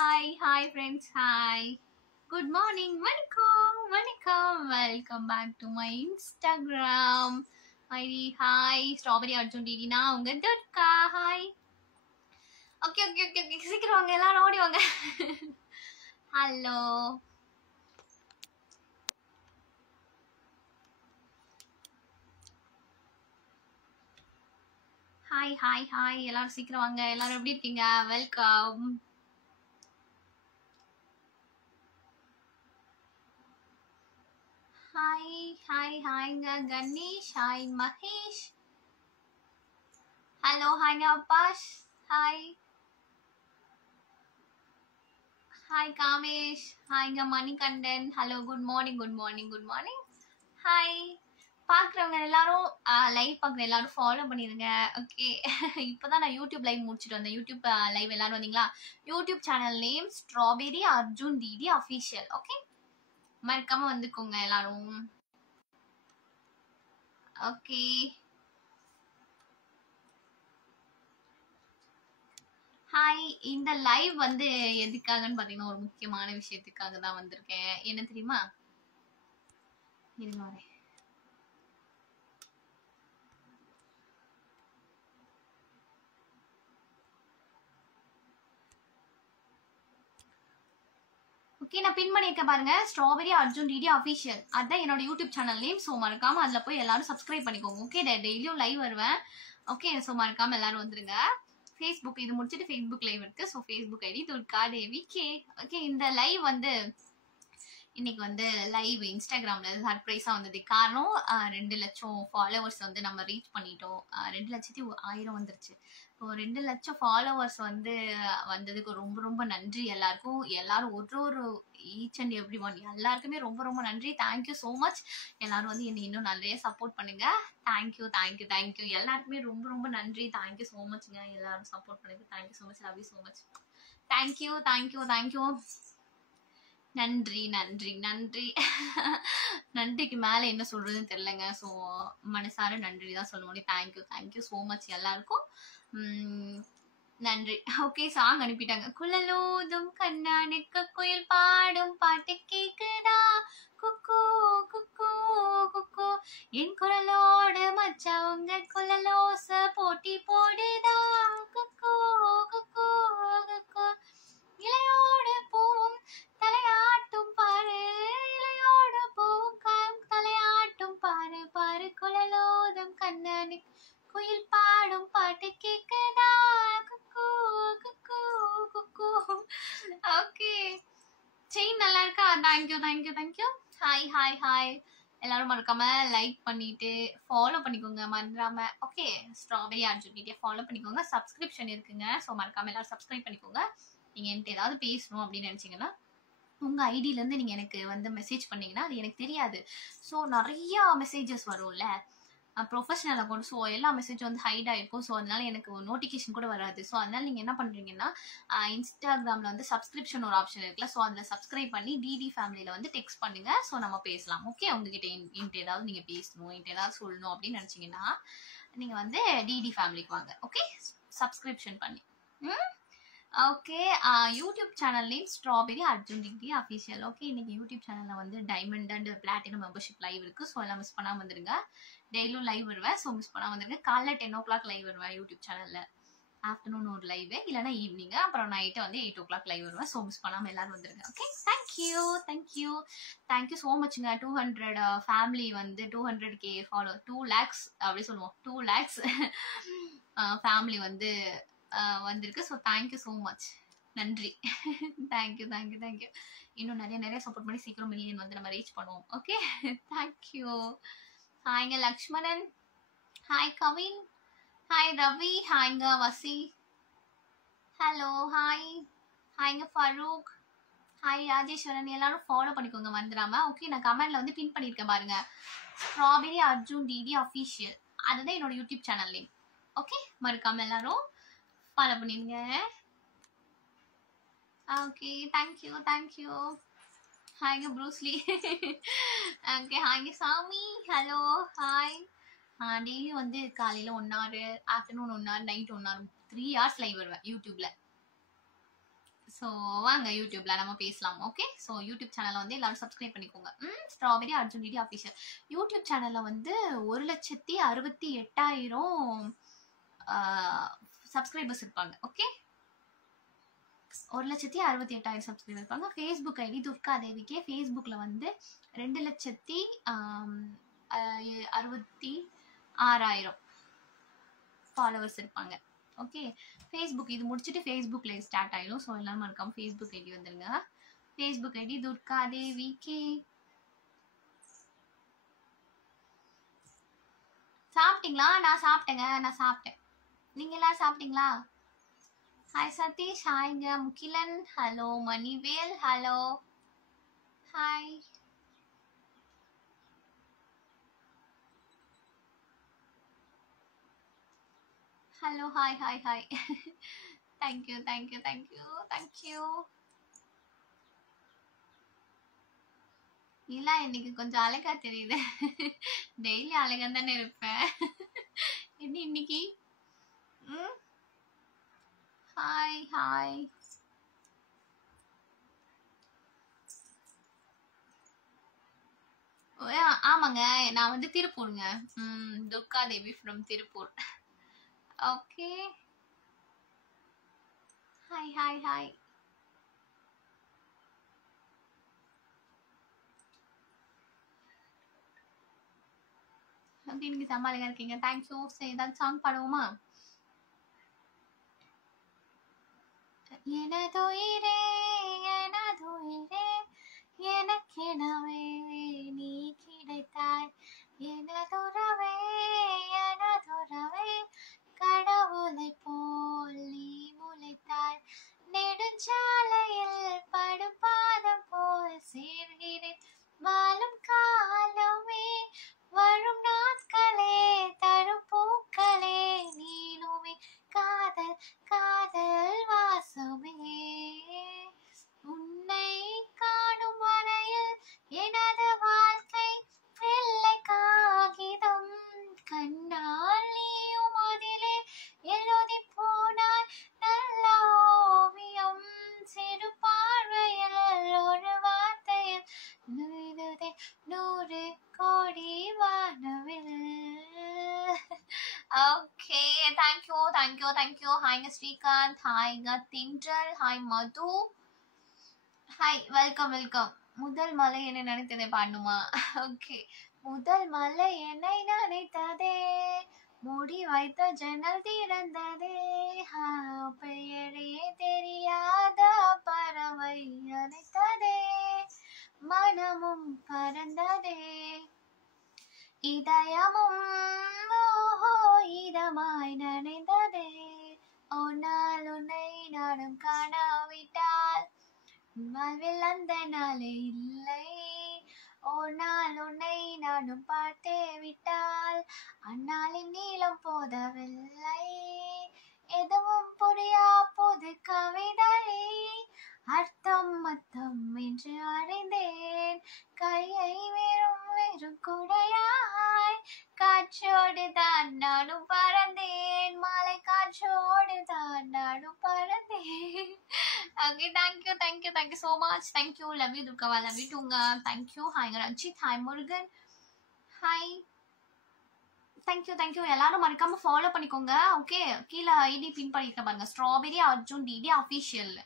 Hi friends, hi. Good morning, vanakkam. Welcome back to my Instagram. Hi, Strawberry Arjun Didi na unga Durga. Hi. Okay. சீக்கிரம் வாங்க எல்லாரும் ஓடி வாங்க. Hello. Hi. எல்லாரும் சீக்கிரம் வாங்க. எல்லாரும் எப்படி இருக்கீங்க? வெல்கம். ஹாய்ங்க கணேஷ், ஹாய் மகேஷ். ஹலோ, ஹாய்ங்க அப்பாஷ். ஹாய் காமேஷ், ஹாய்ங்க Manikandan. Hello, good morning. Hi. பாக்குறவங்க எல்லாரும் லைவ் பாக்குற எல்லாரும் ஃபாலோ பண்ணிருங்க. ஓகே. இப்பதான் நான் யூடியூப் லைவ் முடிச்சிட்டு வந்தேன். யூடியூப் லைவ் எல்லாரும் வந்தீங்களா? YouTube channel name strawberry Arjun DD official. Okay, மறக்காம வந்துக்கோங்க எல்லாரும். ஓகே. ஹாய். இந்த லைவ் வந்து எதுக்காகன்னு பாத்தீங்கன்னா ஒரு முக்கியமான விஷயத்துக்காக தான் வந்திருக்கேன். என்ன தெரியுமா? இருங்க வரேன். ஓகே, நான் பின் பண்ணியிருக்கேன் பாருங்க, ஸ்ட்ராபெரி அர்ஜுன் டிடி அஃபிஷியல். அதான் என்னோட யூடியூப் சேனல் நேம். ஸோ மறக்காம அதில் போய் எல்லாரும் சப்ஸ்கிரைப் பண்ணிக்கோங்க. ஓகே, டெய்லியும் லைவ் வருவேன். ஓகே, ஸோ மறக்காம எல்லாரும் வந்துருங்க. ஃபேஸ்புக் இது முடிச்சுட்டு ஃபேஸ்புக் லைவ் இருக்கு. So Facebook ID Durga Devi K. Okay, இந்த லைவ் வந்து இன்னைக்கு வந்து லைவ் இன்ஸ்டாகிராம்ல சர்ப்ரைஸா வந்தது. காரணம் 2 லட்சம் ஃபாலோவர்ஸ் வந்து நம்ம ரீச் பண்ணிட்டோம். 2,10,000 வந்துருச்சு. ஸோ 2 லட்சம் ஃபாலோவர்ஸ் வந்து வந்ததுக்கு ரொம்ப நன்றி எல்லாருக்கும். எல்லாரும் ஒரு ஈச் அண்ட் எவ்ரி ஒன் எல்லாருக்குமே ரொம்ப நன்றி. Thank you so much. எல்லாரும் வந்து என்னை இன்னும் நிறைய சப்போர்ட் பண்ணுங்க. தேங்க்யூ எல்லாருக்குமே ரொம்ப நன்றி. தேங்க்யூ ஸோ மச்ங்க. எல்லாரும் சப்போர்ட் பண்ணுங்க. Thank you so much. Love you so much. Thank you. நன்றி. நன்றிக்கு மேல என்ன சொல்றதுன்னு தெரியலங்க. ஸோ மனசார நன்றி தான் சொல்ல முடியும். தேங்க்யூ ஸோ மச் எல்லாருக்கும். நன்றி. ஓகே, சாங் அனுப்பிட்டாங்க. குழலோதும் கண்ணானுக்கு குயில் பாடும் பாட்டு கேக்குதா? குக்கு என் குரலோடு மச்சவங்க குழலோச போட்டி போடுதா? குக்கு இலையோடு பூவும் தலையாட்டும் பாரு, இலையோடு பூவும் தலையாட்டும் பாரு குழலோதும் கண்ணனு குயில் பாடும் பாட்டு கேக்குதா? குக்கு. ஓகே, செயின் நல்லா இருக்கா? தேங்க்யூ. ஹாய். எல்லாரும் மறக்காம லைக் பண்ணிட்டு ஃபாலோ பண்ணிக்கோங்க மறந்துடாம. ஓகே, ஸ்ட்ராபெரி அர்ஜுன் டிடியை ஃபாலோ பண்ணிக்கோங்க. சப்ஸ்கிரிப்ஷன் இருக்குங்க. ஸோ மறக்காம எல்லாரும் சப்ஸ்கிரைப் பண்ணிக்கோங்க. நீங்க என்கிட்ட ஏதாவது பேசணும் அப்படின்னு நினைச்சீங்கன்னா உங்க ஐடியில இருந்து நீங்க எனக்கு வந்து மெசேஜ் பண்ணீங்கன்னா அது எனக்கு தெரியாது. ஸோ நிறைய மெசேஜஸ் வரும்ல, ப்ரொஃபஷனல் அக்கௌண்ட். ஸோ எல்லா மெசேஜ் வந்து ஹைட் ஆயிருக்கும். ஸோ அதனால எனக்கு நோட்டிஃபிகேஷன் கூட வராது. ஸோ அதனால நீங்க என்ன பண்றீங்கன்னா இன்ஸ்டாகிராம்ல வந்து சப்ஸ்கிரிப்ஷன் ஒரு ஆப்ஷன் இருக்குல்ல, ஸோ அதுல சப்ஸ்கிரைப் பண்ணி டிடி ஃபேமிலியில வந்து டெக்ஸ்ட் பண்ணுங்க. ஸோ நம்ம பேசலாம். ஓகே, உங்ககிட்ட என்கிட்ட ஏதாவது நீங்க பேசணும், என்கிட்ட ஏதாவது சொல்லணும் அப்படின்னு நினைச்சீங்கன்னா நீங்க வந்து டிடி ஃபேமிலிக்கு வாங்க. ஓகே, சப்ஸ்கிரிப்ஷன் பண்ணி. Okay, YouTube channel name strawberry Arjun DD official. Okay, இன்னைக்கு யூடியூப் சேனல்ல வந்து diamond and platinum membership live இருக்கு. ஸோ எல்லாம் மிஸ் பண்ணாம வந்துருங்க. டெய்லியும் லைவ் வருவேன். ஸோ மிஸ் பண்ணாம வந்துருங்க. காலைல 10 o'clock லைவ் வருவேன் யூடியூப் சேனல்ல. ஆஃப்டர்நூன் ஒரு லைவ், இல்லைன்னா ஈவினிங், அப்புறம் நைட்டு வந்து 8 o'clock லைவ் வருவேன். ஸோ மிஸ் பண்ணாம எல்லாரும் வந்துருங்க. ஓகே, தேங்க்யூ ஸோ மச்ங்க. 200 ஃபேமிலி வந்து 200K ஃபாலோ, 2 lakhs அப்படி சொல்லுவோம். 2 lakhs ஃபேமிலி வந்து வந்திருக்கு. So thank you so much. நன்றி. தேங்க்யூ. இன்னும் நிறைய சப்போர்ட் பண்ணி சீக்கிரம் மில்லியன் வந்து நம்ம ரீச் பண்ணுவோம். Okay, thank you. ஹாய்ங்க லக்ஷ்மணன், ஹாய் கவின், ஹாய் ரவி, ஹாய்ங்க வசி, ஹலோ, ஹாய்ங்க ஃபரூக், ஹாய் ராஜேஸ்வரன். எல்லாரும் ஃபாலோ பண்ணிக்கோங்க மறந்துடாம. ஓகே, நான் கமெண்ட்ல வந்து பின் பண்ணிருக்கேன் பாருங்க, ஸ்ட்ராபெரி அர்ஜுன் டிடி அஃபிஷியல். அதுதான் என்னோட யூடியூப் சேனல் நேம். ஓகே, மறக்காம எல்லாரும் ஃபாலோ பண்ணிருங்க. Okay, thank you. ஹாய்ங்க ப்ரூஸ்லி. ஓகே, ஹாய்ங்க சாமி, ஹலோ, ஹாய். டெய்லி வந்து காலையில 1 hour, afternoon 1 hour, night 1 hour, 3 hours live வருவேன் யூடியூப்ல. ஸோ வாங்க யூடியூப்ல நம்ம பேசலாம். ஓகே, ஸோ யூடியூப் சேனலை வந்து எல்லாரும் சப்ஸ்கிரைப் பண்ணிக்கோங்க. Strawberry Arjun DD official YouTube சேனல்ல வந்து 1,68,000 சப்ஸ்கிரைபர்ஸ் இருப்பாங்க. ஓகே, 1,68,000 சப்ஸ்கிரைபர் இருப்பாங்க. ஃபேஸ்புக் ஐடி துர்கா தேவிக்கே ஃபேஸ்புக்ல வந்து 2,66,000 ஃபாலோவர்ஸ் இருப்பாங்க. ஓகே, ஃபேஸ்புக் இது முடிச்சுட்டு ஃபேஸ்புக் லைவ் ஸ்டார்ட் ஆயிடும். ஸோ எல்லாரும் மறக்காம ஃபேஸ்புக் ஐடி வந்துருங்க. ஃபேஸ்புக் ஐடி துர்கா தேவிக்கே. சாப்பிட்டீங்களா? நான் சாப்பிட்டேங்க, நான் சாப்பிட்டேன். நீங்க எல்லாரும் சாப்பிட்டீங்களா? ஹாய் சதீஷ், ஹாய்ங்க. Mugilan hello. Manivel hello. Hi. Hello, hi hi hi. Thank you thank you thank you thank you. இல்ல, இன்னைக்கு கொஞ்சம் அழகா தெரியுது. டெய்லி அழகா தானே இருப்பேன். என்ன இன்னைக்கு? Hi hi. ஆமாங்க, நான் வந்து திருப்பூருங்க. Durga Devi from Tiruppur. Okay, hi hi hi. அப்படி நீங்க சமாளிங்க இருக்கீங்க. தேங்க்யூ. சரி, ஏதாவது சாங் பாடுவோமா? எனதுயிரே எனதுயிரே எனக்கெனவே நீ கிடைத்தாய். எனதுறவே எனதுறவே கடவுளை போல் நீ முளைத்தாய். நெடுஞ்சாலையில் படும் பாதம் போல் சேர்கிறேன் வாழும் காலமே. வரும் நாட்களே தரும் பூக்களே நீனுமே. காதல் காதல் வாசமே. உன்னை காணும் வரையில் எனது வாழ்க்கை வெள்ளை காகிதம். கண்ணால் நீயும் அதிலே எழுதி போனாய் நல்ல ஓவியம். சிறு பார்வையில் ஒரு வார்த்தையில் நுழைந்ததே 100 கோடி வானவில். Okay, thank you thank you thank you. ஹாய்ங்க ஸ்ரீகாந்த், ஹாய்ங்க தின்றல், hi Madhu, hi, welcome welcome. முதல் மலை என்னை நினைத்ததை பாடணுமா? ஓகே. முதல் மலை என்னை நினைத்ததே, மூடி வைத்த ஜன்னல் திறந்ததே. பெயரே தெரியாத பறவை அழைத்ததே, மனமும் பறந்ததே. இதயமும் ஓஹோ இதமாய் நனைந்ததே. ஓனால் உன்னை நானும் காணாவிட்டால் வாழ்வில் அந்த நாளே இல்லை. ஓனால் உன்னை நானும் பார்த்தே விட்டால் அந்நாளின் நீளம் போதவில்லை. எதுவும் புரியா புது கவிதை அர்த்தம் மத்தம் என்று அறிந்தேன். கையை வெறும் வெறும் குடையாய் காற்றோடு தான் நானும் பறந்தேன். மாலை காற்றோடு தான் நானும் பறந்தேன். Okay, thank you thank you thank you so much. Thank you, love you துர்காவா, லவ் யூ டூங்க. Thank you. Hi Ranjith, hi Murugan, hi. Thank you thank you. எல்லாரும் மறக்காம ஃபாலோ பண்ணிக்கோங்க. ஓகே, கீழே ஐடி பின் பண்ணிருக்க பாருங்க, ஸ்ட்ராபெரி அர்ஜுன் டிடி அஃபிஷியல்.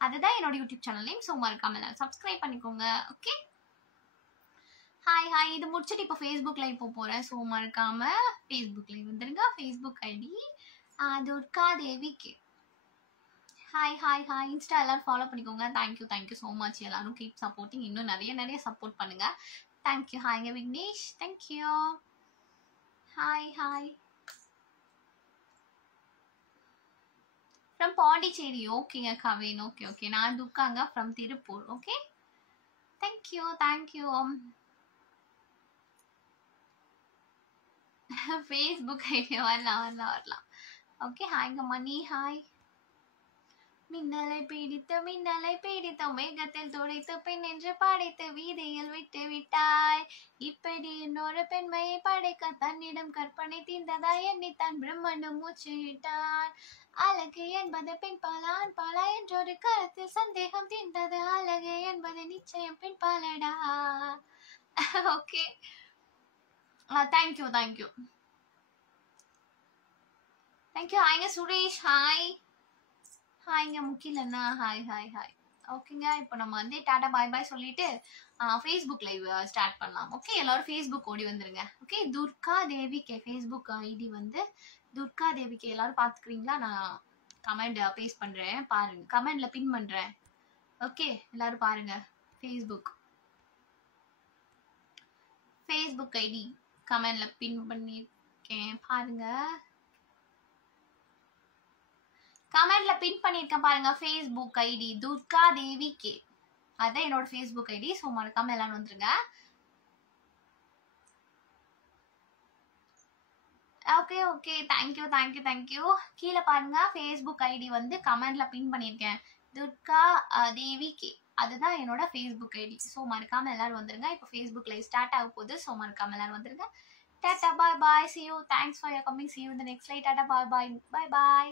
அதுதான் என்னோட யூடியூப் சேனல் நேம். ஸோ மறக்காம எல்லாரும் சப்ஸ்கிரைப் பண்ணிக்கோங்க. Okay, hi hi. இது முடிச்சுட்டு இப்போ ஃபேஸ்புக் லைவ் போகிறேன். ஸோ மறக்காம ஃபேஸ்புக் லைவ் வந்துருங்க. ஃபேஸ்புக் ஐடி துர்கா தேவிக்கு. Hi hi hi. இன்ஸ்டா எல்லாரும் ஃபாலோ பண்ணிக்கோங்க. Thank you thank you so much. எல்லாரும் கீப் சப்போர்ட்டிங். இன்னும் நிறைய நிறைய சப்போர்ட் பண்ணுங்க. தேங்க்யூ. ஹாய்ங்க Vignesh, thank you. Hi hi. From Pondicherry. ஓகேங்க கவின். Okay okay. நான் துர்காங்க from Tiruppur. Okay, thank you thank you. Facebook ID வரலாம் வரலாம் வரலாம். ஓகே, ஹாய்ங்க மணி, ஹாய். மின்னலை பிடித்த மேகத்தில் துடைத்து பெண் என்று படைத்து வீதியில் விட்டு விட்டாய். இப்படி இன்னொரு பெண்மையை படைக்க தன்னிடம் கற்பனை தீர்ந்ததா எண்ணி தன் பிரம்மனும் மூச்சு விட்டான். அழகு என்பது பெண் பாலா ஆண் பாலா என்றொரு கருத்தில் சந்தேகம் தீர்ந்தது. அழகு என்பது நிச்சயம் பெண் பாலடா. Okay, thank you. ஹாய்ங்க சுரேஷ், ஹாய்ங்க முக்கிலண்ணா, ஹாய். ஓகேங்க, இப்போ நம்ம வந்து டாடா பாய் பாய் சொல்லிட்டு ஃபேஸ்புக் லைவ் ஸ்டார்ட் பண்ணலாம். ஓகே, எல்லாரும் ஃபேஸ்புக் ஓடி வந்துருங்க. ஓகே, துர்கா தேவி கே ஃபேஸ்புக் ஐடி வந்து துர்கா தேவி கே. எல்லாரும் பார்த்துக்கிறீங்களா? நான் கமெண்ட் பேஸ்ட் பண்ணுறேன், பாருங்க, கமெண்ட்ல பின் பண்ணுறேன். ஓகே, எல்லாரும் பாருங்க. ஃபேஸ்புக் ஐடி கமெண்ட்ல பின் பண்ணிருக்கேன், பாருங்க. கமெண்ட்ல பின் பண்ணிருக்கேன் பாருங்க. Facebook ID Durga Devi K, அதான் என்னோட ஃபேஸ்புக் ஐடி. ஸோ மறக்காம எல்லாரும் வந்துருங்க. Okay, thank you. கீழே பாருங்க, ஃபேஸ்புக் ஐடி வந்து கமெண்ட்ல பின் பண்ணிருக்கேன், துர்கா தேவி கே, அதுதான் என்னோட ஃபேஸ்புக் ஐடி. ஸோ மறக்காம எல்லாரும் வந்துருங்க. இப்போ ஃபேஸ்புக் லைவ் ஸ்டார்ட் ஆக போகுது. ஸோ மறக்காம எல்லாரும் வந்துருங்க. Tata bye bye, see you, thanks for your coming, see you in the next live. Tata bye bye.